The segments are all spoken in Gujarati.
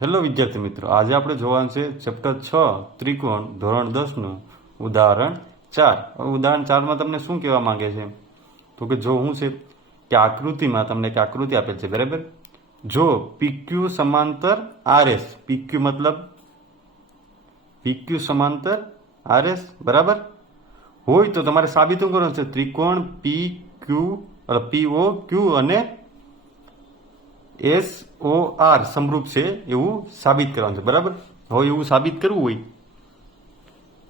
હેલો વિદ્યાર્થી મિત્રો, આજે આપણે જોવાનું છે ચેપ્ટર છ, ત્રિકોણ, ધોરણ દસનું ઉદાહરણ ચાર. ઉદાહરણ ચારમાં તમને શું કહેવા માંગે છે? તો કે જો હું છે કે આકૃતિમાં તમને એક આકૃતિ આપેલ છે, બરાબર? જો પીક્યુ સમાંતર આરએસ પીક્યુ મતલબ? પીક્યુ સમાંતર આરએસ બરાબર? હોય તો તમારે સાબિત કરવાનું છે? ત્રિકોણ P Q P O Q અને એસ ઓ આર સમરૂપ છે એવું સાબિત કરવાનું છે, બરાબર? હવે એવું સાબિત કરવું હોય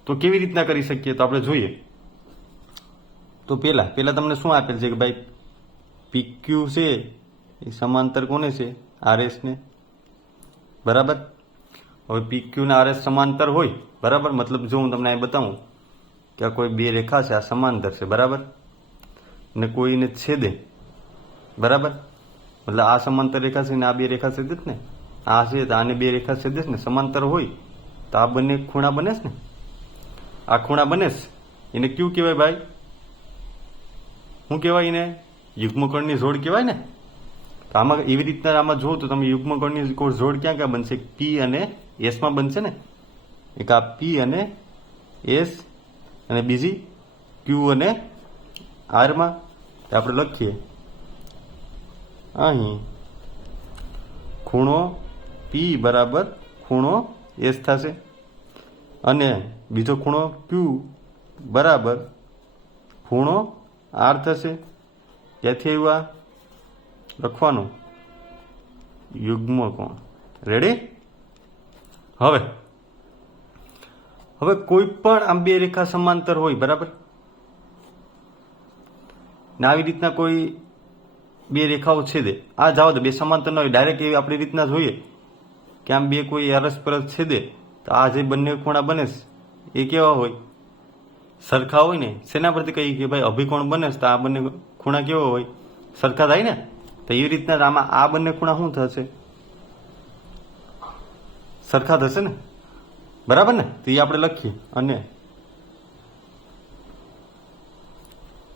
તો કેવી રીતના કરી શકીએ તો આપણે જોઈએ. તો પહેલાં પહેલાં તમને શું આપેલ છે કે ભાઈ પીક્યુ છે, એ સમાંતર કોને છે? આરએસને બરાબર? હવે પીક્યુ ને આરએસ સમાંતર હોય, બરાબર? મતલબ જો હું તમને અહીં બતાવું કે આ કોઈ બે રેખા છે, આ સમાંતર છે, બરાબર? ને કોઈને છેદે, બરાબર? એટલે આ સમાંતર રેખા છે ને આ બે રેખા સીધી જ ને? આ છે તો આને બે રેખા સીધી જ ને? સમાંતર હોય. તો આ બંને ખૂણા બને છે ને? આ ખૂણા બને એને કયું કહેવાય ભાઈ? શું કહેવાય એને? યુગ્મકણની જોડ કહેવાય ને? તો આમાં એવી રીતના આમાં જો તો તમે યુગ્મકણની જોડ ક્યાં ક્યાં બનશે? પી અને એસમાં બનશે ને? એક આ પી અને એસ અને બીજી ક્યુ અને આરમાં આપણે લખીએ. અહીં. ખૂણો પી બરાબર ખૂણો એસ થશે. અને બીજો ખૂણો ક્યુ બરાબર ખૂણો આર થશે. ત્યાંથી એવા આ? લખવાનું. યુગ્મ કોણ? રેડી હવે. હવે કોઈ પણ આમ બે રેખા સમાંતર હોય, બરાબર? ને આવી રીતના કોઈ બે રેખાઓ છેદે આ જાવ દે, બે સમાંતર ન હોય. ડાયરેક્ટ એવી આપણી રીતના જોઈએ કે આમ બે કોઈ અરસપરસ છેદે તો આ જે બંને ખૂણા બને એ કેવા હોય? સરખા હોય ને? શેના પરથી કહીએ કે ભાઈ અભિકોણ બને તો આ બંને ખૂણા કેવા હોય? સરખા થાય ને? તો એવી રીતના આમાં આ બંને ખૂણા શું થશે? સરખા થશે ને? બરાબર ને? તો એ આપણે લખીએ. અને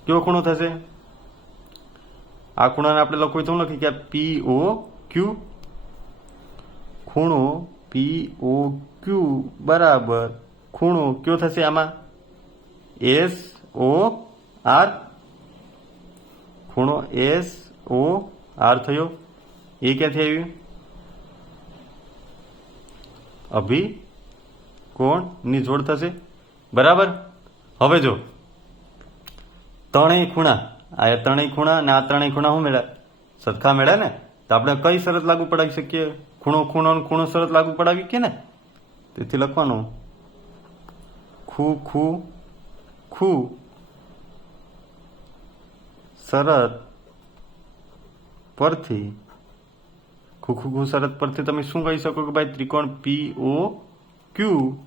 કેવો ખૂણો થશે? આ ખૂણાને આપણે લખવું તો લખી કે પી ઓ ક્યુ ખૂણો પી ઓ ક્યુ બરાબર ખૂણો કયો થશે આમાં? એસ ઓ આર ખૂણો એસ ઓ આર થયો. એ ક્યાંથી આવ્યું? અભી કોણની જોડ થશે. બરાબર? હવે જો. ત્રણેય ખૂણા આ ત્રણેય ખૂણા અને આ ત્રણેય ખૂણા શું મેળ્યા સરખા મેળ્યા ને? તો આપણે કઈ શરત લાગુ પડાવી શકીએ? ખૂણો ખૂણો ખૂણો શરત લાગુ પડાવી કે ને તેથી લખવાનું. ખૂ ખૂ ખૂ. શરત પરથી, ખૂ, ખુ, ખૂ શરત પરથી તમે શું કહી શકો કે ભાઈ ત્રિકોણ પી ઓ ક્યુ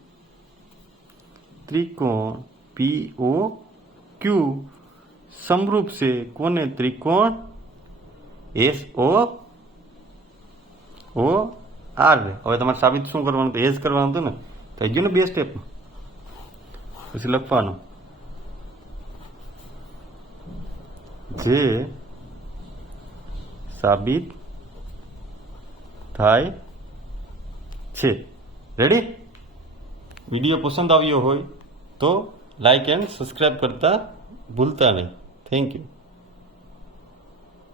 ત્રિકોણ પી ઓ ક્યુ સમરૂપ છે કોને? ત્રિકોણ? એસ ઓ ઓ આર હવે તમારે સાબિત શું કરવાનું હતું એ જ કરવાનું હતું ને. થઈ ગયું ને બે સ્ટેપ પછી લખવાનું. જે સાબિત થાય છે. રેડી વીડિયો પસંદ આવ્યો હોય તો લાઈક એન્ડ સબસ્ક્રાઈબ કરતા ભૂલતા નહીં. Thank you